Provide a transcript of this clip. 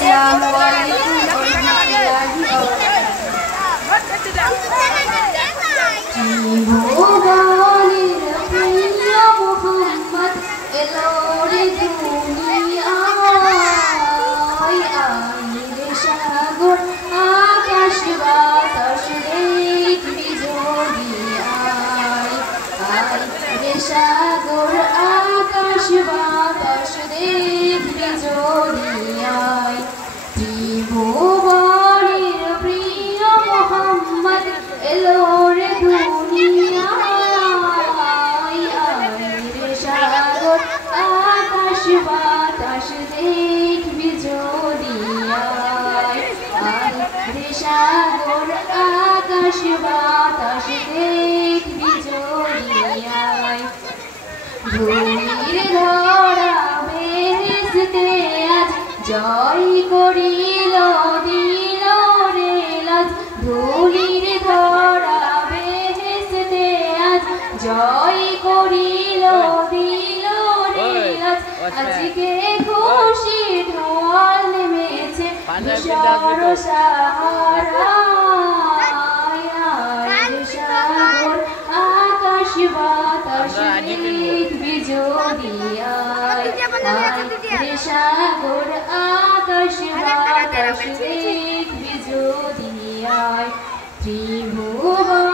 আসসালামু আলাইকুম ওয়া রাহমাতুল্লাহি ওয়া সাগর আকাশ বাতাস দেখবি জড়িয়ায় ত্রিভুবনের প্রিয় মোহাম্মদ এলো রে দুনিয়ায় রে সাগর আকাশ বাতাস দেখবি জড়িয়ায় রে সাগর আকাশ বাতাস দেখবি জড়িয়ায় ধুলির ধরা বেহেশতে আজ জয় করিল দিল রে লাজ ধুলির ধরা বেহেশতে আজ জয় করিল দিল রে লাজ আজকে খুশি ঢল নেমেছে মিশর সাহারা সাগর আকাশ বাতাস দেখবি জড়িয়ায় সাগর আকাশ বাতাস দেখবি জড়িয়ায় ত্রিভুবন